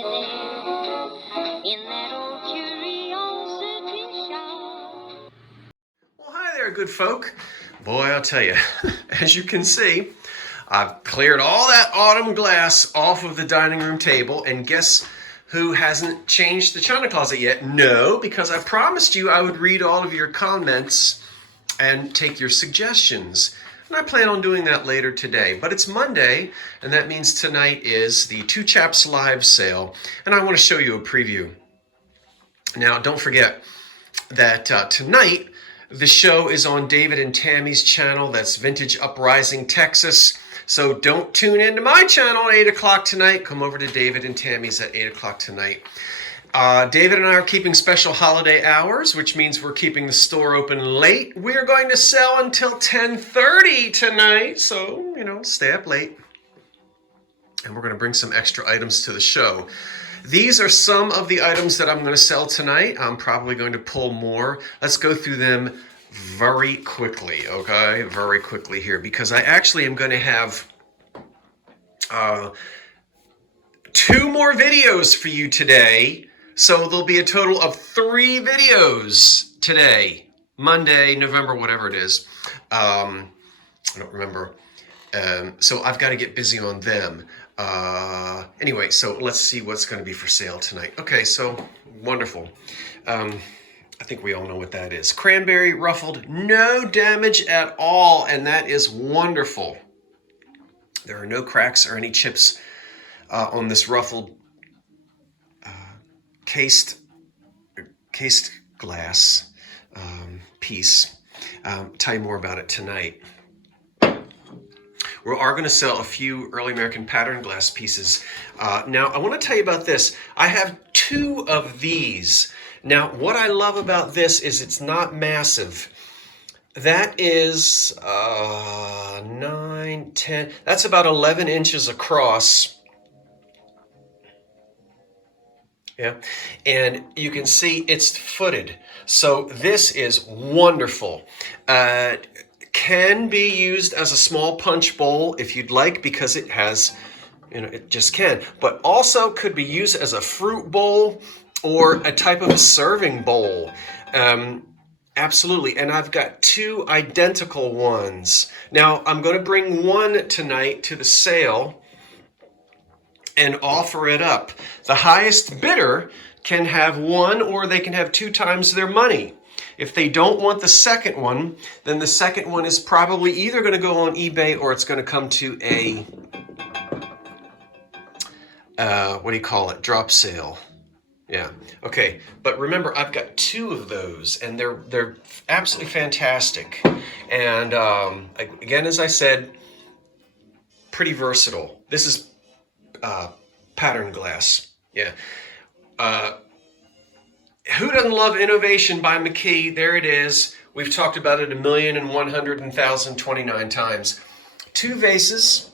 lie there in that old curiosity shop. Well, hi there, good folk. Boy, I'll tell you, as you can see, I've cleared all that autumn glass off of the dining room table, and guess who hasn't changed the china closet yet? No, because I promised you I would read all of your comments and take your suggestions. And I plan on doing that later today. But it's Monday, and that means tonight is the Two Chaps live sale, and I want to show you a preview. Now, don't forget that tonight the show is on David and Tammy's channel. That's Vintage Uprising Texas. So don't tune into my channel at 8 o'clock tonight. Come over to David and Tammy's at 8 o'clock tonight. David and I are keeping special holiday hours, which means we're keeping the store open late. We're going to sell until 10:30 tonight, so, stay up late. And we're going to bring some extra items to the show. These are some of the items that I'm going to sell tonight. I'm probably going to pull more. Let's go through them very quickly, okay? Very quickly here, because I actually am going to have 2 more videos for you today. So there'll be a total of 3 videos today, Monday, November, whatever it is. I don't remember. So I've got to get busy on them. Anyway, so let's see what's going to be for sale tonight. Okay, so wonderful. I think we all know what that is. Cranberry ruffled, no damage at all, and that is wonderful. There are no cracks or any chips on this ruffled cased glass piece. Tell you more about it tonight. We are going to sell a few early American pattern glass pieces. Now, I want to tell you about this. I have 2 of these. Now, what I love about this is it's not massive. That is 9, 10, that's about 11 inches across. Yeah, and you can see it's footed. So this is wonderful. Can be used as a small punch bowl if you'd like, because it has, it just can. But also could be used as a fruit bowl or a type of a serving bowl. Absolutely. And I've got 2 identical ones. Now, I'm going to bring one tonight to the sale and offer it up. The highest bidder can have one, or they can have 2 times their money. If they don't want the second one, then the second one is probably either going to go on eBay or it's going to come to a, drop sale. Yeah. Okay. But remember, I've got 2 of those, and they're absolutely fantastic. And again, as I said, pretty versatile. This is pattern glass. Yeah. Who doesn't love innovation by McKee? There it is. We've talked about it 1,100,029 times. 2 vases,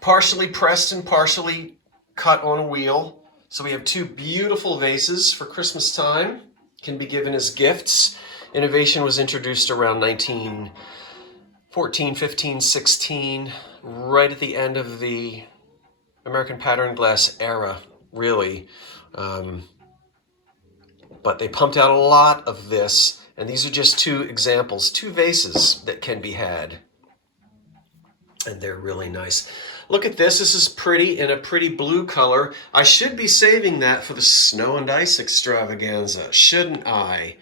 partially pressed and partially cut on a wheel. So we have 2 beautiful vases for Christmas time. Can be given as gifts. Innovation was introduced around 1914, 15, 16, right at the end of the American pattern glass era, really. But they pumped out a lot of this, and these are just 2 examples, 2 vases that can be had. And they're really nice. Look at this. This is pretty, in a pretty blue color. I should be saving that for the snow and ice extravaganza, shouldn't I?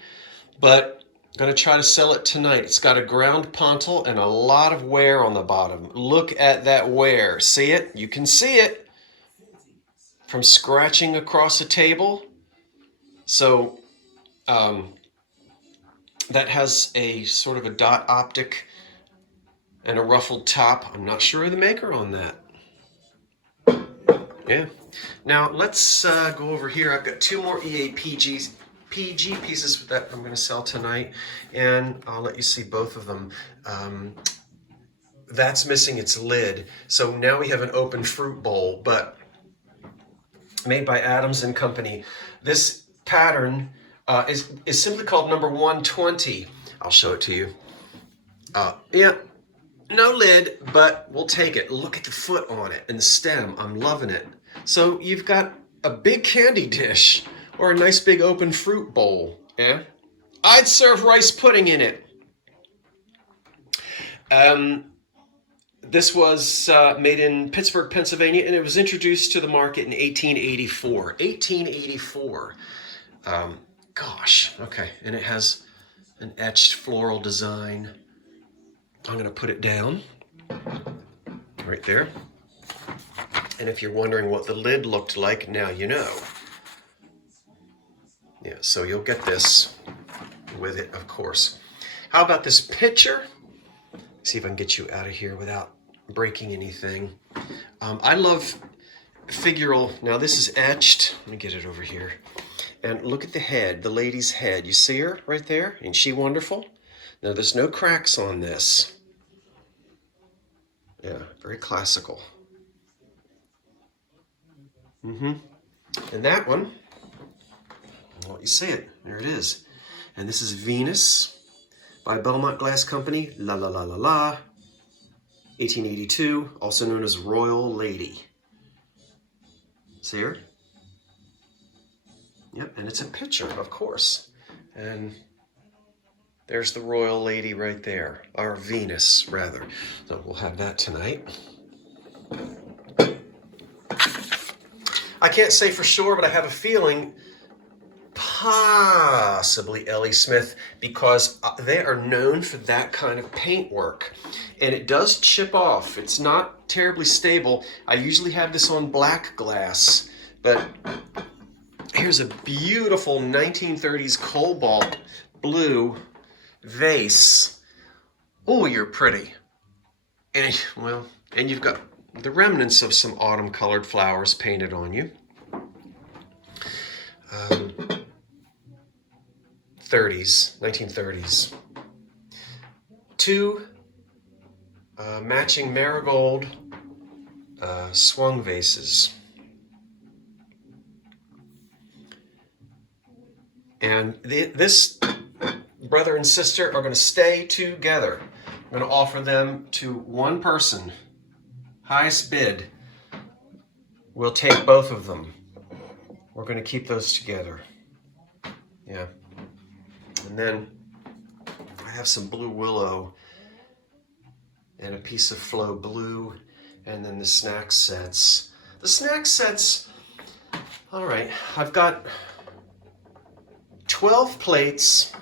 But I'm going to try to sell it tonight. It's got a ground pontil and a lot of wear on the bottom. Look at that wear. See it? You can see it from scratching across a table. So that has a sort of a dot optic and a ruffled top. I'm not sure of the maker on that. Yeah. Now let's go over here. I've got 2 more PG pieces that I'm going to sell tonight, and I'll let you see both of them. That's missing its lid. So now we have an open fruit bowl, but made by Adams and Company. This pattern is simply called number 120. I'll show it to you. Yeah, no lid, but we'll take it. Look at the foot on it and the stem. I'm loving it. So you've got a big candy dish or a nice big open fruit bowl. Yeah, I'd serve rice pudding in it. This was made in Pittsburgh, Pennsylvania, and it was introduced to the market in 1884. 1884. Gosh, okay. And it has an etched floral design. I'm going to put it down right there. And if you're wondering what the lid looked like, now you know. Yeah, so you'll get this with it, of course. How about this pitcher? See if I can get you out of here without breaking anything. I love Figural. Now this is etched. Let me get it over here. And look at the head, the lady's head. You see her right there? Ain't she wonderful? Now there's no cracks on this. Yeah, very classical. And that one, well, you see it. There it is. And this is Venus by Belmont Glass Company. La la la la la. 1882, also known as Royal Lady. See her? Yep, and it's a picture, of course. And there's the Royal Lady right there, or Venus, rather. So we'll have that tonight. I can't say for sure, but I have a feeling possibly Ellie Smith, because they are known for that kind of paint work. And it does chip off. It's not terribly stable. I usually have this on black glass, but here's a beautiful 1930s cobalt blue vase. Oh, you're pretty. And, well, and you've got the remnants of some autumn colored flowers painted on you. 1930s. Two matching marigold swung vases. And this brother and sister are going to stay together. I'm going to offer them to one person. Highest bid. We'll take both of them. We're going to keep those together. Yeah. And then I have some blue willow and a piece of flow blue, and then the snack sets. The snack sets, all right, I've got 12 plates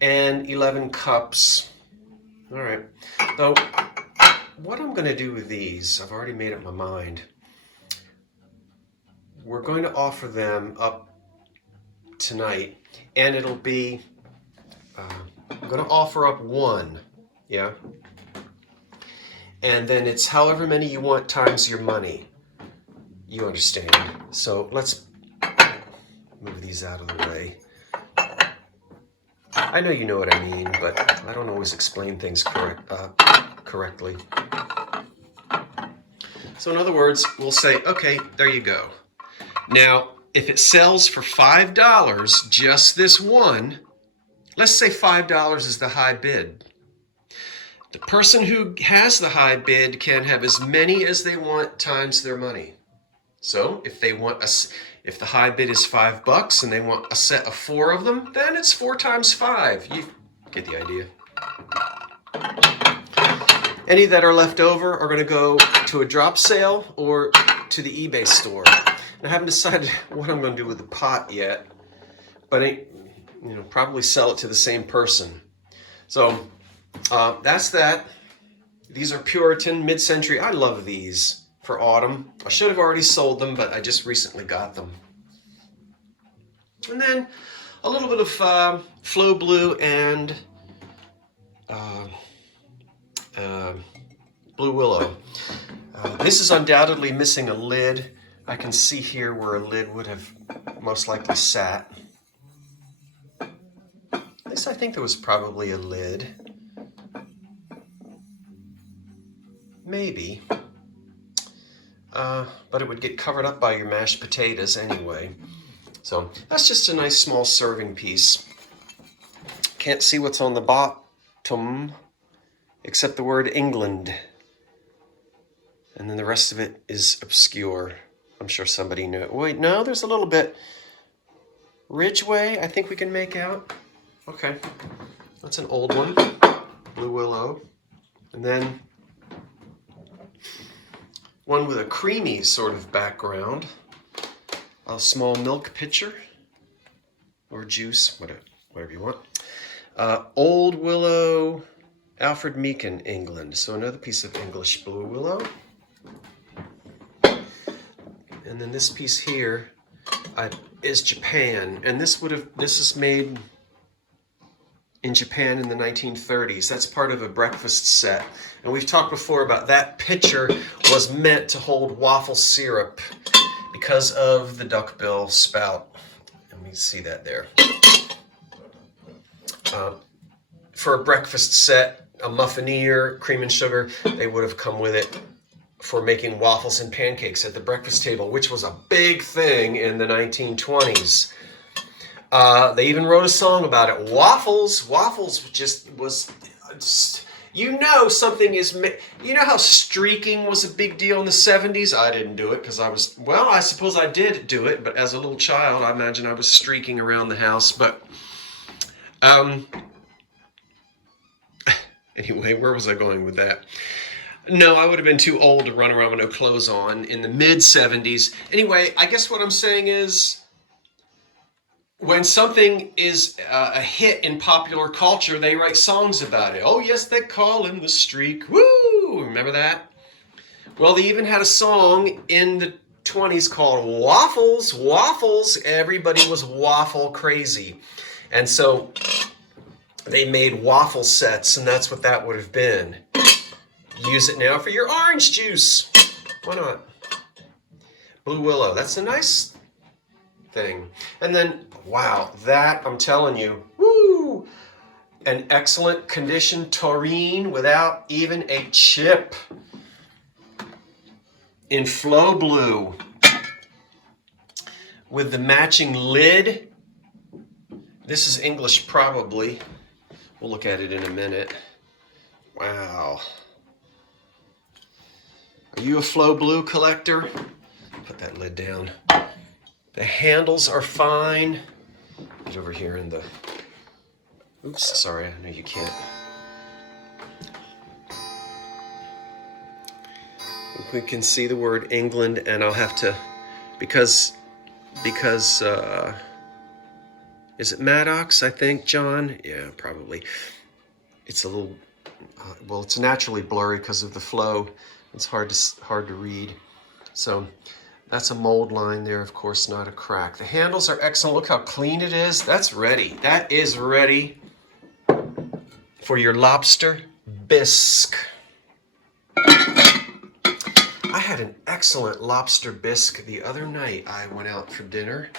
and 11 cups. All right. So what I'm going to do with these, I've already made up my mind. We're going to offer them up tonight, and it'll be, I'm going to offer up one, yeah? And then it's however many you want times your money. You understand. So let's move these out of the way. I know you know what I mean, but I don't always explain things correctly. So in other words, we'll say, okay, there you go. Now, if it sells for $5, just this one, let's say $5 is the high bid. The person who has the high bid can have as many as they want times their money. So if they want if the high bid is $5 and they want a set of 4 of them, then it's 4 times 5. You get the idea. Any that are left over are going to go to a drop sale or to the eBay store. I haven't decided what I'm going to do with the pot yet, but probably sell it to the same person. So that's that. These are Puritan mid-century. I love these for autumn. I should have already sold them, but I just recently got them. And then a little bit of flow blue and blue willow. This is undoubtedly missing a lid. I can see here where a lid would have most likely sat. At least I think there was probably a lid. Maybe. But it would get covered up by your mashed potatoes anyway. So that's just a nice small serving piece. Can't see what's on the bottom except the word England. And then the rest of it is obscure. I'm sure somebody knew. Wait, no, there's a little bit. Ridgeway, I think we can make out. Okay, that's an old one. Blue willow. And then one with a creamy sort of background. A small milk pitcher or juice, whatever you want. Old willow, Alfred Meekin, England. So another piece of English blue willow. And then this piece here is Japan, and this is made in Japan in the 1930s. That's part of a breakfast set, and we've talked before about that pitcher was meant to hold waffle syrup because of the duckbill spout. And we see that there. For a breakfast set, a muffineer, cream and sugar, they would have come with it for making waffles and pancakes at the breakfast table, which was a big thing in the 1920s. They even wrote a song about it. Waffles was something is, you know how streaking was a big deal in the 70s? I didn't do it because I suppose I did do it, but as a little child, I imagine I was streaking around the house. But anyway, where was I going with that? No, I would have been too old to run around with no clothes on in the mid-70s. Anyway, I guess what I'm saying is, when something is a hit in popular culture, they write songs about it. Oh, yes, they call him the streak. Woo! Remember that? Well, they even had a song in the 20s called Waffles. Waffles. Everybody was waffle crazy. And so they made waffle sets, and that's what that would have been. Use it now for your orange juice. Why not? Blue willow. That's a nice thing. And then, wow, that, I'm telling you, woo! An excellent condition taurine without even a chip. In Flow Blue. With the matching lid. This is English probably. We'll look at it in a minute. Wow. Are you a Flow Blue collector? Put that lid down. The handles are fine. Get over here in the... Oops, sorry, I know you can't. We can see the word England, and I'll have to... Because is it Maddox, I think, John? Yeah, probably. It's a little... well, it's naturally blurry because of the flow. It's hard to read. So that's a mold line there, of course, not a crack. The handles are excellent. Look how clean it is. That's ready. That is ready for your lobster bisque. I had an excellent lobster bisque the other night. I went out for dinner.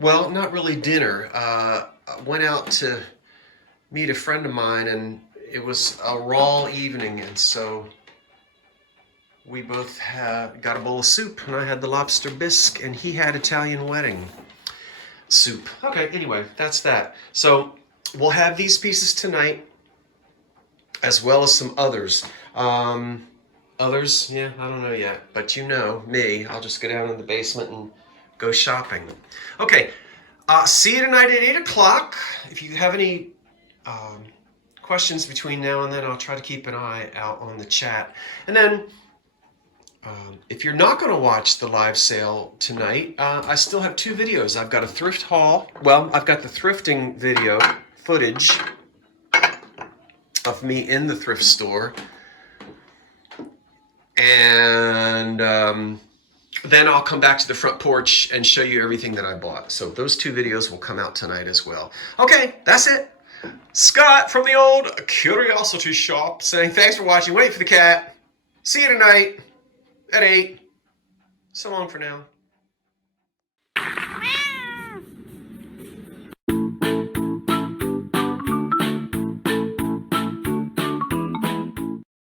Well, not really dinner. I went out to meet a friend of mine, and it was a raw evening, and so we both got a bowl of soup, and I had the lobster bisque, and he had Italian wedding soup. Okay, anyway, that's that. So we'll have these pieces tonight, as well as some others. Others, yeah, I don't know yet, but you know me. I'll just go down in the basement and go shopping. Okay, see you tonight at 8 o'clock. If you have any questions between now and then, I'll try to keep an eye out on the chat. And then, if you're not going to watch the live sale tonight, I still have 2 videos. I've got a thrift haul. Well, I've got the thrifting video footage of me in the thrift store. And then I'll come back to the front porch and show you everything that I bought. So those 2 videos will come out tonight as well. Okay, that's it. Scott from the old Curiosity Shop saying thanks for watching. Wait for the cat. See you tonight at 8. So long for now.